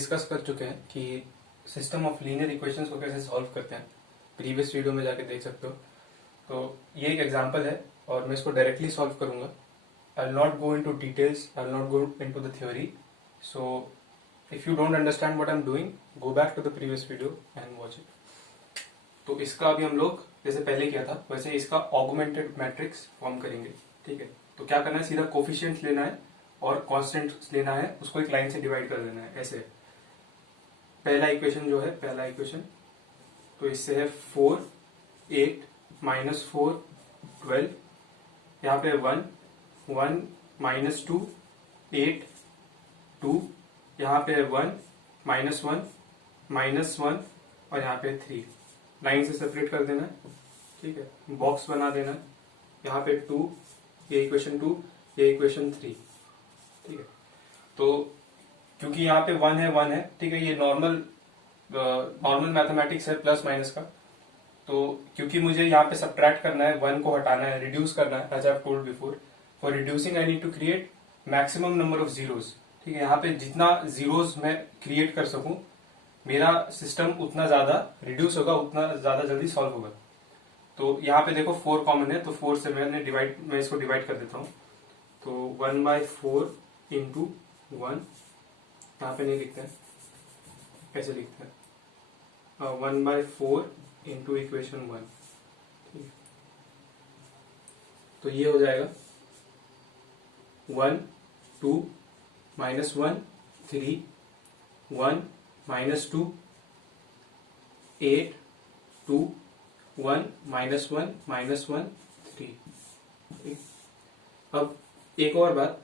Discuss कर चुके हैं कि सिस्टम ऑफ लीनियर इक्वेशंस को कैसे सॉल्व करते हैं। प्रीवियस वीडियो में जाके देख सकते हो। तो ये एक एग्जांपल है और मैं इसको डायरेक्टली सॉल्व करूंगा। I will not go into details, I will not go into the theory. So if you don't understand what I am doing, go back to the previous video and watch it. तो इसका अभी हम लोग जैसे पहले किया था वैसे इसका ऑगमेंटेड मैट्रिक्स फॉर्म करेंगे। ठीक है, तो क्या करना है, सीधा कोफिशिएंट्स लेना है और कांस्टेंट्स लेना है, उसको एक लाइन से डिवाइड कर देना है। ऐसे पहला इक्वेशन जो है, पहला इक्वेशन तो इससे है 4 8 -4 12, यहाँ पे 1 1 -2 8 2, यहाँ पे 1 -1 -1 और यहाँ पे 3। लाइन से सेपरेट कर देना है। ठीक है, बॉक्स बना देना है। यहाँ पे 2, ये इक्वेशन 2, ये इक्वेशन 3। ठीक है, तो क्योंकि यहाँ पे 1 है 1 है, ठीक है, ये नॉर्मल मैथमेटिक्स है प्लस माइनस का। तो क्योंकि मुझे यहाँ पे सब्ट्रैक्ट करना है, 1 को हटाना है, रिड्यूस करना है, as I have told before. For reducing I need to create maximum number of zeros. ठीक है, यहाँ पे जितना जीरोस मैं क्रिएट कर सकूं, मेरा सिस्टम उतना ज्यादा रिड्यूस होगा, उतना ज्यादा जल्दी सॉल्व होगा। तो यहाँ पे देखो 4 कॉमन है, तो 4 से मैं इसको डिवाइड कर देता हूँ। तो 1/4 इंटू 1, यहाँ पे नहीं लिखते हैं, कैसे लिखते हैं, 1/4 इंटू इक्वेशन 1। ठीक है, तो ये हो जाएगा 1 2 -1 3 1 -2 8 2 1 -1 -1 3। ठीक, अब एक और बात,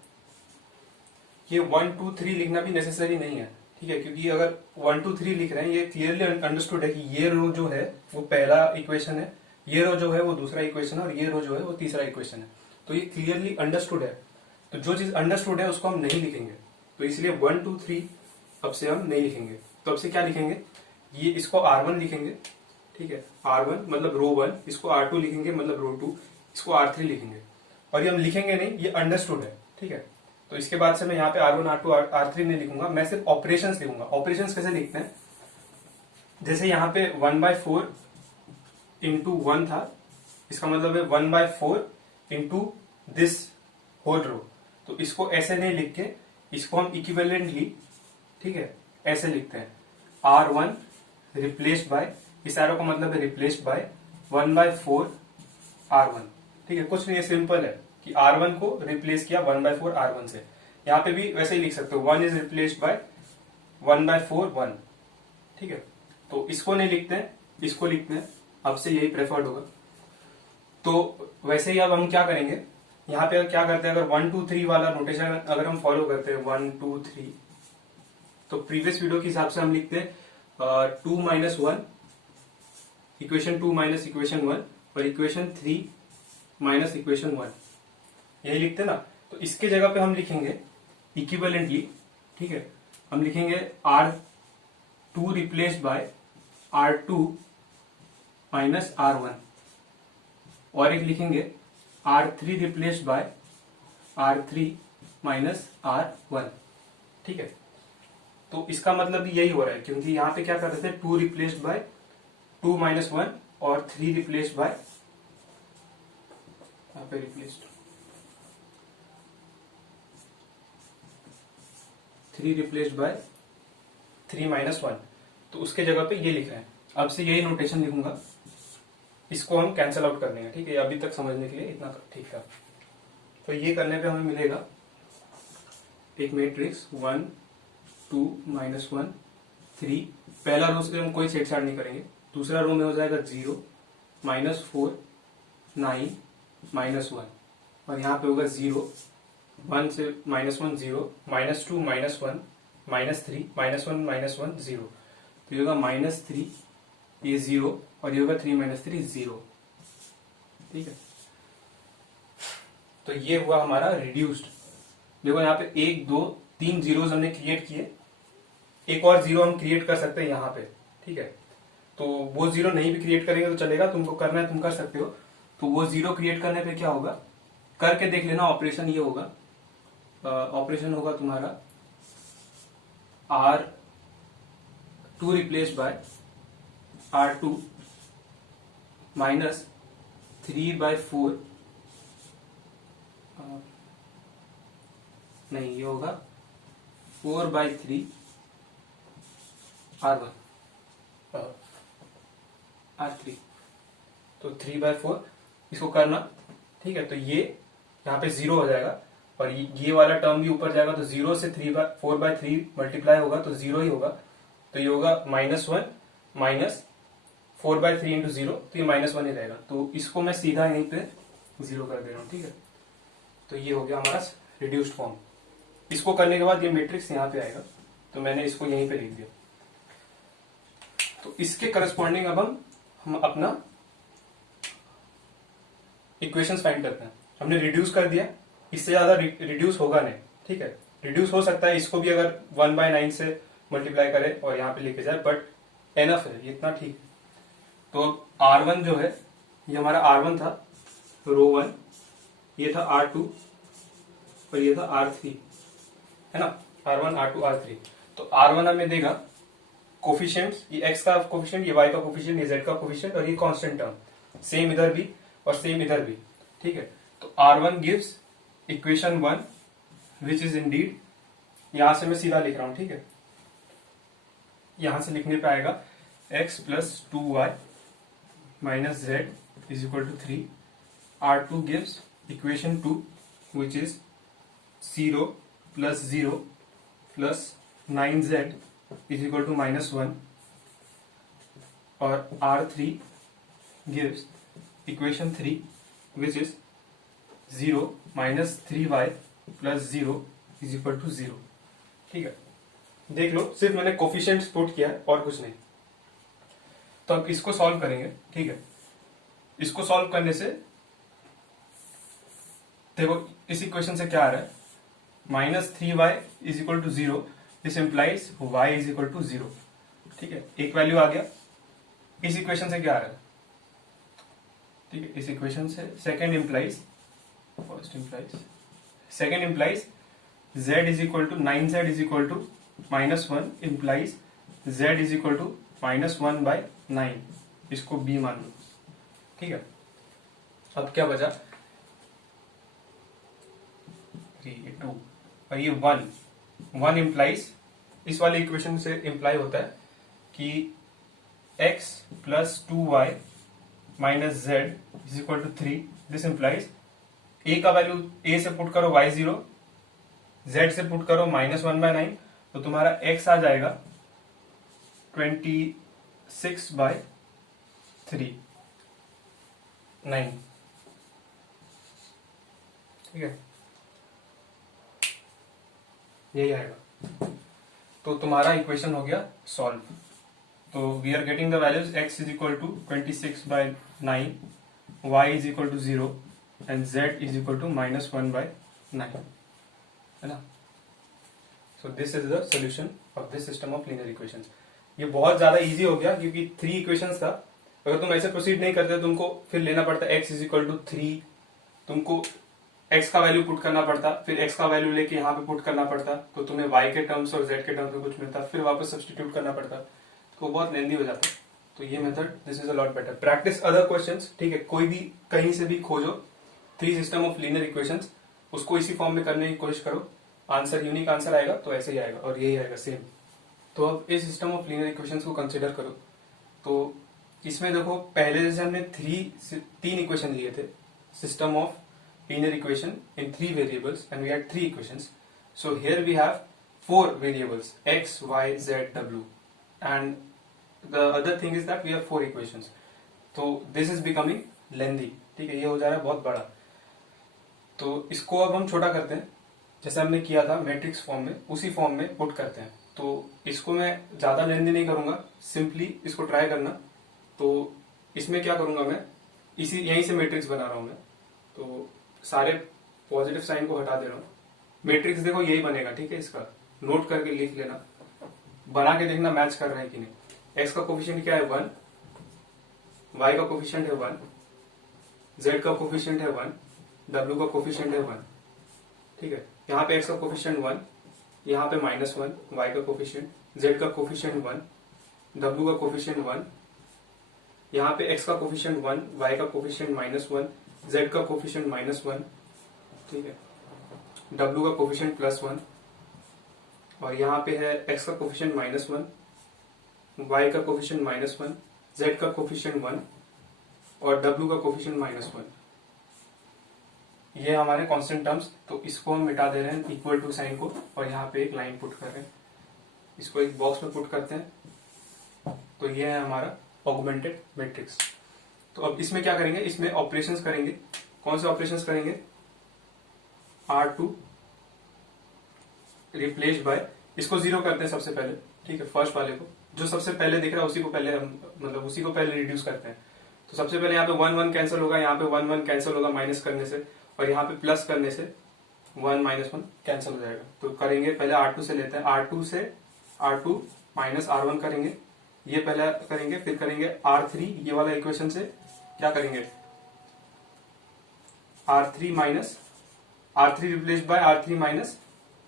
ये 1 2 3 लिखना भी नेसेसरी नहीं है। ठीक है, क्योंकि अगर 1 2 3 लिख रहे हैं, ये क्लियरली अंडरस्टूड है कि ये रो जो है वो पहला इक्वेशन है, ये रो जो है वो दूसरा इक्वेशन है और ये रो जो है वो तीसरा इक्वेशन है। तो ये क्लियरली अंडरस्टूड है। तो जो चीज अंडरस्टूड है उसको हम नहीं लिखेंगे, तो इसलिए 1 2 3 अब से हम नहीं लिखेंगे। तो अब से क्या लिखेंगे, ये इसको R1 लिखेंगे। ठीक है, R1 मतलब रो 1, इसको R2 लिखेंगे मतलब रो 2, इसको R3 लिखेंगे। और ये हम लिखेंगे नहीं, ये अंडरस्टूड है। ठीक है, तो इसके बाद से मैं यहाँ पे R1 R2 R3 नहीं लिखूंगा, मैं सिर्फ ऑपरेशंस लिखूंगा। ऑपरेशंस कैसे लिखते हैं, जैसे यहाँ पे 1/4 इंटू 1 था, इसका मतलब है 1/4 इंटू दिस होल रो। तो इसको ऐसे नहीं लिख के इसको हम इक्विवेलेंटली, ठीक है, ऐसे लिखते हैं, R1 रिप्लेस्ड बाय, इस एरो का मतलब है रिप्लेस्ड बाय 1/4 R1। ठीक है, कुछ नहीं है, सिंपल है कि R1 को रिप्लेस किया 1/4 R1 से। यहाँ पे भी वैसे ही लिख सकते हो, 1 इज रिप्लेस्ड बाय 1/4 1। ठीक है, तो इसको नहीं लिखते हैं, इसको लिखते हैं, अब से यही प्रेफर्ड होगा। तो वैसे ही अब हम क्या करेंगे, यहाँ पे क्या करते हैं, अगर 1 2 3 वाला नोटेशन अगर हम फॉलो करते हैं 1 2 3, तो प्रीवियस वीडियो के हिसाब से हम लिखते हैं 2 - 1, इक्वेशन 2 माइनस इक्वेशन 1 और इक्वेशन 3 माइनस इक्वेशन 1, यही लिखते हैं ना। तो इसके जगह पे हम लिखेंगे इक्विवेलेंटली। ठीक है, हम लिखेंगे R2 replaced by R2 minus R1, और एक लिखेंगे R3 replaced by R3 minus R1। ठीक है, तो इसका मतलब भी यही हो रहा है, क्योंकि यहाँ पे क्या कर रहे थे, 2 रिप्लेस्ड बाय 2 - 1 और 3 रिप्लेस्ड बाय, यहाँ पे रिप्लेस्ड 3 रिप्लेस्ड बाय 3 - 1, तो उसके जगह पे ये लिख रहे हैं। अब से यही नोटेशन लिखूंगा, इसको हम कैंसिल आउट करने हैं। ठीक है, अभी तक समझने के लिए इतना ठीक था। तो ये करने पे हमें मिलेगा एक मैट्रिक्स 1 2 -1 3। पहला रो से हम कोई छेड़छाड़ नहीं करेंगे, दूसरा रो में हो जाएगा 0 -4 9 -1, और यहाँ पे होगा 0 1 से -1 0 -2 -1 -3 -1 -1 0। तो ये होगा -3, ये 0 और ये होगा 3 - 3 0। ठीक है, तो ये हुआ हमारा रिड्यूस्ड। देखो यहाँ पे 1 2 3 जीरोस हमने क्रिएट किए, एक और 0 हम क्रिएट कर सकते हैं यहाँ पे। ठीक है, तो वो 0 नहीं भी क्रिएट करेंगे तो चलेगा, तुमको करना है तुम कर सकते हो। तो वो 0 क्रिएट करने पे क्या होगा, करके देख लेना। ऑपरेशन ये होगा, ऑपरेशन होगा तुम्हारा 2 रिप्लेस बाय R2 माइनस 3/4, नहीं ये होगा 4/3 R1 R3, तो 3/4 इसको करना, ठीक है। तो ये यहाँ पे 0 हो जाएगा और ये वाला टर्म भी ऊपर जाएगा, तो 0 से 4/3 मल्टीप्लाई होगा तो 0 ही होगा, तो ये होगा -1 माइनस 4/3 इंटू 0, तो ये -1 ही रहेगा। तो इसको मैं सीधा यहीं पे 0 कर दे रहा हूँ, ठीक है। तो ये हो गया हमारा रिड्यूस्ड फॉर्म। इसको करने के बाद ये मैट्रिक्स यहाँ पे आएगा, तो मैंने इसको यहीं पे लिख दिया। तो इसके करस्पॉन्डिंग अब हम अपना इक्वेशंस फाइंड करते हैं। हमने रिड्यूस कर दिया, इससे ज्यादा रिड्यूस होगा नहीं, ठीक है। रिड्यूस हो सकता है, इसको भी अगर 1/9 से मल्टीप्लाई करे और यहाँ पे लेके जाए, बट एनफ है, ये इतना ठीक है। तो R1 जो है, ये हमारा R1 था, रो 1, ये था R2 और ये था R3, है ना, R1 R2 R3। तो R1 हमें देगा कोफिशिएंट्स, ये x का कोफिशिएंट, ये y का कोफिशिएंट, ये z का कोफिशिएंट और ये कांस्टेंट टर्म, सेम इधर भी और सेम इधर भी, ठीक है। तो R1 gives equation 1 which is Indeed, यहां से मैं सीधा लिख रहा हूं, ठीक है। यहां से लिखने पे आएगा x plus 2y minus z is equal to 3। R2 gives equation 2 which is 0 plus 0 plus 9z is equal to -1, और R3 gives equation 3 which is 0 minus 3y plus 0 is equal to 0, ठीक है। देख लो, सिर्फ मैंने कोफिशिएंट्स पुट किया है और कुछ नहीं। तो अब इसको सॉल्व करेंगे, ठीक है। इसको सॉल्व करने से देखो इस इक्वेशन से क्या आ रहा है, -3y is equal to 0, this implies y is equal to 0, ठीक है। एक वैल्यू आ गया। इस इक्वेशन से क्या आ रहा है, ठीक है, इस इक्वेशन से second implies z is equal to 9z is equal to -1 implies z is equal to -1/9, इसको b मान लो, ठीक है। अब क्या बचा, 2 और ये 1 इंप्लाइज, इस वाले इक्वेशन से इंप्लाई होता है कि x plus 2y minus z is equal to 3, this implies a का वैल्यू a से पुट करो y0, z से पुट करो -1/9, तो तुम्हारा x आ जाएगा 26/3 9, ठीक है, यही आएगा। तो तुम्हारा इक्वेशन हो गया सॉल्व। तो we are getting the values x is equal to 26/9, y is equal to 0 and z is equal to -1/9, है ना। So this is the solution of this system of linear equations. ये बहुत ज्यादा easy हो गया क्योंकि 3 equations था। अगर तुम ऐसे प्रोसीड नहीं करते तुमको फिर लेना पड़ता x इज इक्वल टू 3, तुमको x का वैल्यू पुट करना पड़ता, फिर x का वैल्यू लेके यहाँ पे पुट करना पड़ता, तो तुम्हें y के टर्म्स और z के टर्म्स में कुछ मिलता, फिर वापस सब्स्टिट्यूट करना पड़ता, तो बहुत लेंदी हो जाता। तो ये method, this is a lot better. Practice other questions, ठीक है, कोई भी कहीं से भी खोजो 3 सिस्टम ऑफ लीनियर इक्वेशंस, उसको इसी फॉर्म में करने की कोशिश करो, आंसर यूनिक आंसर आएगा, तो ऐसे ही आएगा और यही आएगा सेम। तो अब इस सिस्टम ऑफ लीनियर इक्वेशंस को कंसिडर करो। तो इसमें देखो पहले जैसे हमने 3 इक्वेशन लिए थे, system of linear equation in 3 variables and we had 3 equations. So here we have 4 variables x, y, z, w, and the other thing is that we have 4 equations. So this is becoming lengthy, ठीक है, ये हो जा रहा है बहुत बड़ा। तो इसको अब हम छोटा करते हैं, जैसे हमने किया था मैट्रिक्स फॉर्म में, उसी फॉर्म में पुट करते हैं। तो इसको मैं ज्यादा लेंथी नहीं करूंगा, सिंपली इसको ट्राई करना। तो इसमें क्या करूंगा मैं, इसी यहीं से मैट्रिक्स बना रहा हूं मैं, तो सारे पॉजिटिव साइन को हटा दे रहा हूं। मैट्रिक्स देखो यही बनेगा, ठीक है, इसका नोट करके लिख लेना, बना के देखना मैच कर रहा है कि नहीं। x का कोफिशिएंट क्या है 1, y का कोफिशिएंट है 1, z का कोफिशिएंट है 1, w का कोफिशिएंट है 1, ठीक है। यहाँ पे x का कोफिशिएंट 1, यहाँ पे -1, y का कोफिशिएंट, z का कोफिशिएंट 1, W का कोफिशिएंट 1, यहाँ पे X का कोफिशिएंट 1, Y का कोफिशिएंट -1, Z का कोफिशिएंट -1, ठीक है, W का कोफिशिएंट +1, और यहाँ पे है X का कोफिशिएंट -1, Y का कोफिशिएंट -1, Z का कोफिशिएंट 1 और W का कोफिशिएंट -1। ये हमारे कांस्टेंट टर्म्स, तो इसको हम मिटा दे रहे हैं इक्वल टू साइन को, और यहाँ पे एक लाइन पुट कर रहे हैं, इसको एक बॉक्स में पुट करते हैं। तो ये है हमारा ऑगमेंटेड मैट्रिक्स। तो अब इसमें क्या करेंगे, इसमें ऑपरेशंस करेंगे। कौन से ऑपरेशंस करेंगे? R2 रिप्लेस बाय, इसको 0 करते हैं सबसे पहले, ठीक है, फर्स्ट वाले को, जो सबसे पहले दिख रहा है उसी को पहले हम मतलब उसी को पहले रिड्यूस करते हैं। तो सबसे पहले यहाँ पे 1 1 कैंसिल होगा, यहाँ पे 1 1 कैंसिल होगा माइनस करने से, और यहाँ पे प्लस करने से 1 -1 कैंसिल हो जाएगा। तो करेंगे पहले R2 से लेते हैं, R2 से R2 माइनस R1 करेंगे, ये पहले करेंगे, फिर करेंगे R3, ये वाला इक्वेशन से क्या करेंगे, R3 replace by R3 minus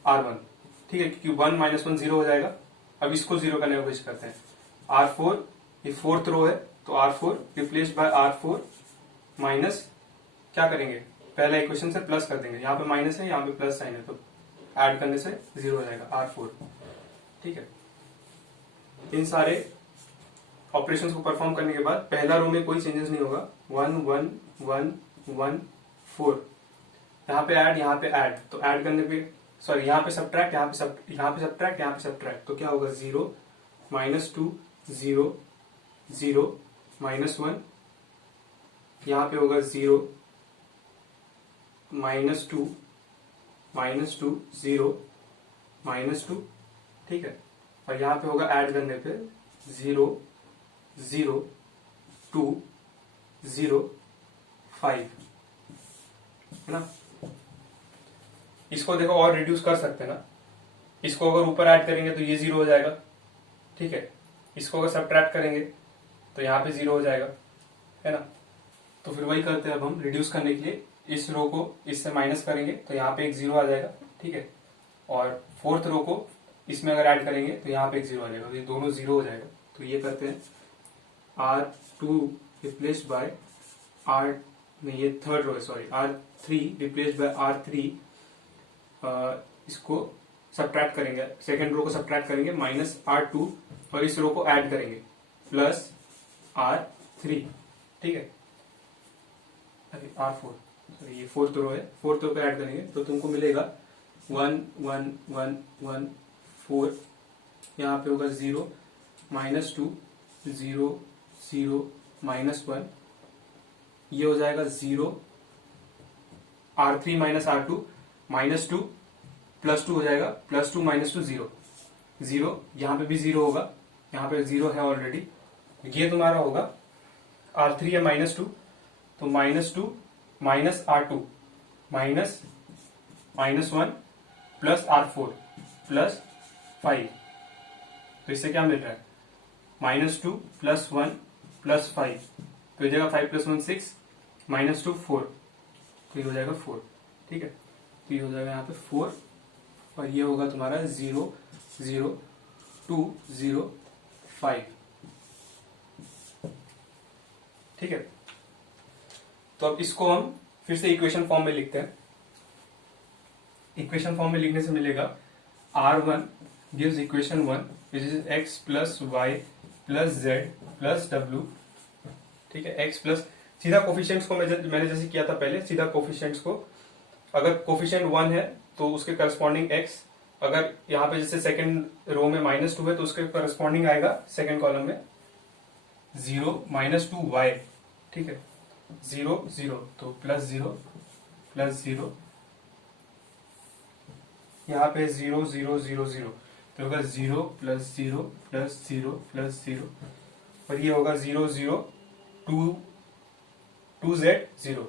R1, ठीक है, क्योंकि 1 -1 0 हो जाएगा। अब इसको 0 करने की कोशिश करते हैं। R4, ये फोर्थ रो है, तो R4 replace by R4 minus, क्या करेंगे, पहला इक्वेशन से प्लस कर देंगे, यहाँ पे माइनस है, यहाँ पे प्लस साइन है, तो ऐड करने से 0 हो जाएगा R4, ठीक है। इन सारे ऑपरेशंस को परफॉर्म करने के बाद पहला रो में कोई चेंजेस नहीं होगा, 1 1 1 1 4, यहाँ पे ऐड, तो ऐड करने पे सॉरी यहाँ पे सब्ट्रैक्ट, यहाँ पे सब्ट्रैक्ट, यहाँ पे सब्ट्रैक्ट, तो क्या होगा, 0 -2 0 0 -1, यहाँ पे होगा 0 -2 0 -2, ठीक है, और यहाँ पे होगा ऐड करने पे 0 0 2 0 5, है ना। इसको देखो और रिड्यूस कर सकते हैं ना, इसको अगर ऊपर ऐड करेंगे तो ये 0 हो जाएगा, ठीक है, इसको अगर सब्ट्रैक्ट करेंगे तो यहाँ पे 0 हो जाएगा, है ना। तो फिर वही करते हैं, अब हम रिड्यूस करने के लिए इस रो को इससे माइनस करेंगे तो यहाँ पे एक 0 आ जाएगा, ठीक है, और फोर्थ रो को इसमें अगर ऐड करेंगे तो यहाँ पे एक 0 आ जाएगा, तो ये दोनों 0 हो जाएगा। तो ये करते हैं, R2 रिप्लेस बाय R, नहीं ये थर्ड रो है, sorry, R3 replace by R3, इसको सब्ट्रैक्ट करेंगे, सेकेंड रो को सब्ट्रैक्ट करेंगे, माइनस R2, और इस रो को ऐड करेंगे प्लस R3, ठीक है, अरे R4, सॉरी ये फोर्थ रो है, फोर्थ रो पे ऐड करेंगे तो तुमको मिलेगा 1 1 1 1 4, यहाँ पे होगा 0 -2 0 0 -1, ये हो जाएगा 0 R3 माइनस R2 -2 +2 हो जाएगा, +2 -2 0 0, यहाँ पे भी 0 होगा, यहाँ पे 0 है ऑलरेडी, ये तुम्हारा होगा R3 है -2, तो -2 minus R2 minus -1 plus R4 plus 5, तो इससे क्या मिल रहा है, -2 + 1 + 5, तो ये जाएगा 5 + 1 6, -2 4, तो ये हो जाएगा 4, ठीक है, तो ये हो जाएगा यहाँ पे 4, और ये होगा तुम्हारा 0 0 2 0 5, ठीक है। तो अब इसको हम फिर से इक्वेशन फॉर्म में लिखते हैं। इक्वेशन फॉर्म में लिखने से मिलेगा R1 gives equation 1 which is x plus y plus z plus w, ठीक है, x प्लस, सीधा कोफिशिएंट्स को मैंने जैसे किया था पहले, सीधा कोफिशिएंट्स को, अगर कोफिशिएंट 1 है तो उसके करस्पॉन्डिंग x, अगर यहाँ पे जैसे सेकंड रो में -2 है तो उसके करस्पॉन्डिंग आएगा सेकंड कॉलम में 0 -2 y, ठीक है, 0 0, तो +0 +0, यहाँ पे 0 0 0 0, तो होगा 0 + 0 + 0 + 0, और ये होगा 0 0 2 2z 0,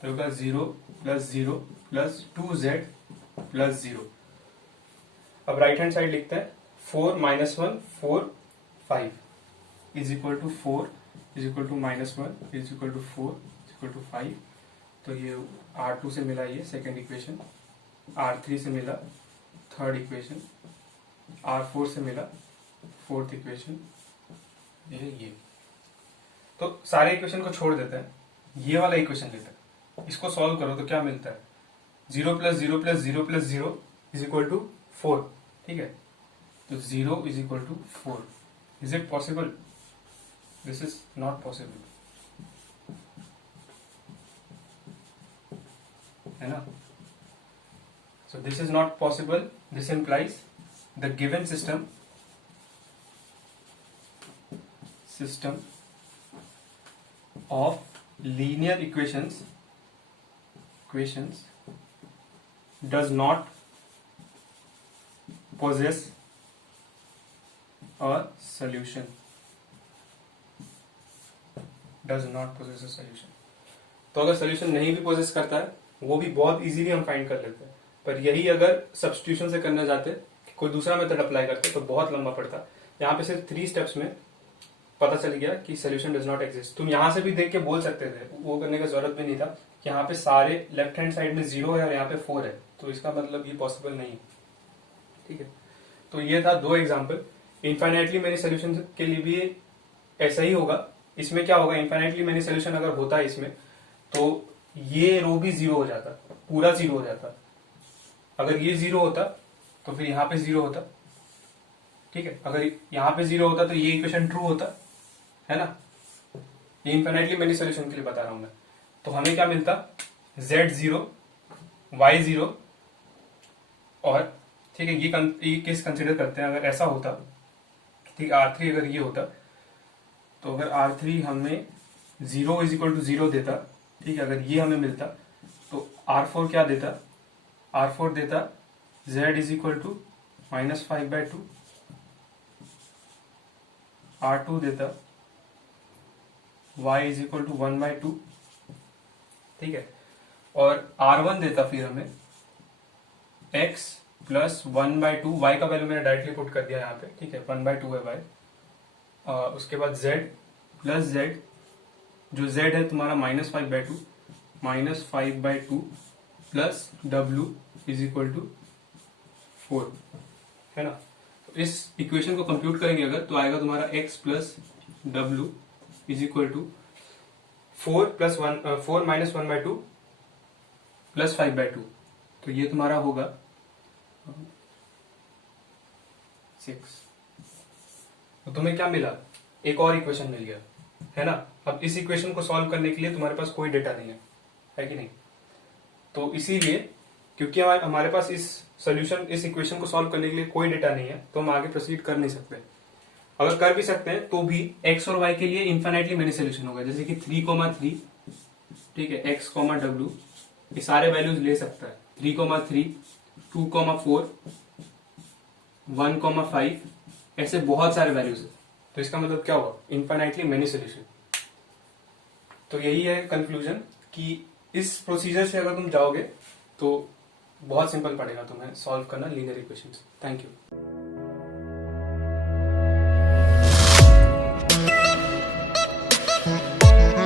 तो होगा 0 + 0 + 2z + 0। अब राइट हैंड साइड लिखते हैं, 4 -1 4 5 is equal to 4 is equal to -1 is equal to 4 is equal to 5, तो ये R2 से मिला, ये सेकेंड इक्वेशन, R3 से मिला थर्ड इक्वेशन, R4 से मिला फोर्थ इक्वेशन, ये तो सारे इक्वेशन को छोड़ देते हैं, ये वाला इक्वेशन लेते हैं, इसको सॉल्व करो तो क्या मिलता है, 0 plus 0 plus 0 plus 0 is equal to 4, ठीक है। तो 0 is equal to 4, is it possible? This is not possible, है ना। So this is not possible. This implies the given system of linear equations does not possess a solution. Does not possess a solution. तो अगर solution नहीं भी poses करता है, वो भी बहुत इजीली हम फाइंड कर लेते हैं। पर यही अगर सब्स्टिट्यूशन से करना चाहते, कोई दूसरा मेथड अप्लाई करते, तो बहुत लंबा पड़ता। यहाँ पे सिर्फ 3 स्टेप्स में पता चल गया कि सोल्यूशन डज नॉट एग्जिस्ट। तुम यहाँ से भी देख के बोल सकते थे, वो करने का जरूरत भी नहीं था कि यहाँ पे सारे लेफ्ट हैंड साइड में 0 है और यहाँ पे 4 है, तो इसका मतलब ये पॉसिबल नहीं है, ठीक है। तो ये था 2 एग्जाम्पल। इनफाइनाइटली मेनी सोल्यूशन के लिए भी ऐसा ही होगा। इसमें क्या होगा, इनफाइनाइटली मेनी सोल्यूशन अगर होता है इसमें, तो ये रो भी 0 हो जाता, पूरा 0 हो जाता। अगर ये 0 होता तो फिर यहाँ पे 0 होता, ठीक है। अगर यहाँ पे 0 होता तो ये इक्वेशन ट्रू होता, है ना। ये इनफाइनाइटली मेनी सोल्यूशन के लिए बता रहा हूं मैं। तो हमें क्या मिलता, Z0 Y0 और, ठीक है, ये केस कंसिडर करते हैं। अगर ऐसा होता, ठीक, R3 अगर ये होता, तो अगर R3 हमें 0 इज इक्वल टू 0 देता, ठीक है, अगर ये हमें मिलता, तो R4 क्या देता, R4 देता Z is equal to -5/2, R2 देता Y इज इक्वल टू 1/2, ठीक है, और R1 देता फिर हमें X प्लस 1/2, Y का वैल्यू मैंने डायरेक्टली पुट कर दिया यहाँ पे, ठीक है, 1/2 है Y। उसके बाद Z प्लस Z, जो Z है तुम्हारा -5/2, -5/2 plus W is equal to 4, है ना। तो इस इक्वेशन को कंप्यूट करेंगे अगर, तो आएगा तुम्हारा x plus W is equal to 4 minus 1/2 plus 5/2। तो ये तुम्हारा होगा 6। तो तुम्हें क्या मिला, एक और इक्वेशन मिल गया, है ना। अब इस इक्वेशन को सॉल्व करने के लिए तुम्हारे पास कोई डेटा नहीं है कि नहीं। तो इसीलिए, क्योंकि हमारे पास इस इक्वेशन को सॉल्व करने के लिए कोई डेटा नहीं है, तो हम आगे प्रोसीड कर नहीं सकते। अगर कर भी सकते हैं तो भी x और y के लिए इनफाइनाइटली मेनी सोल्यूशन होगा, जैसे कि 3,3, ठीक है, x, w, ये सारे वैल्यूज ले सकता है। 3,3, 2,4, 1,5, ऐसे बहुत सारे वैल्यूज है। तो इसका मतलब क्या हुआ, इनफाइनाइटली मेनी सोल्यूशन। तो यही है कंक्लूजन कि इस प्रोसीजर से अगर तुम जाओगे तो बहुत सिंपल पड़ेगा तुम्हें सॉल्व करना लीनियर इक्वेशंस। Thank you.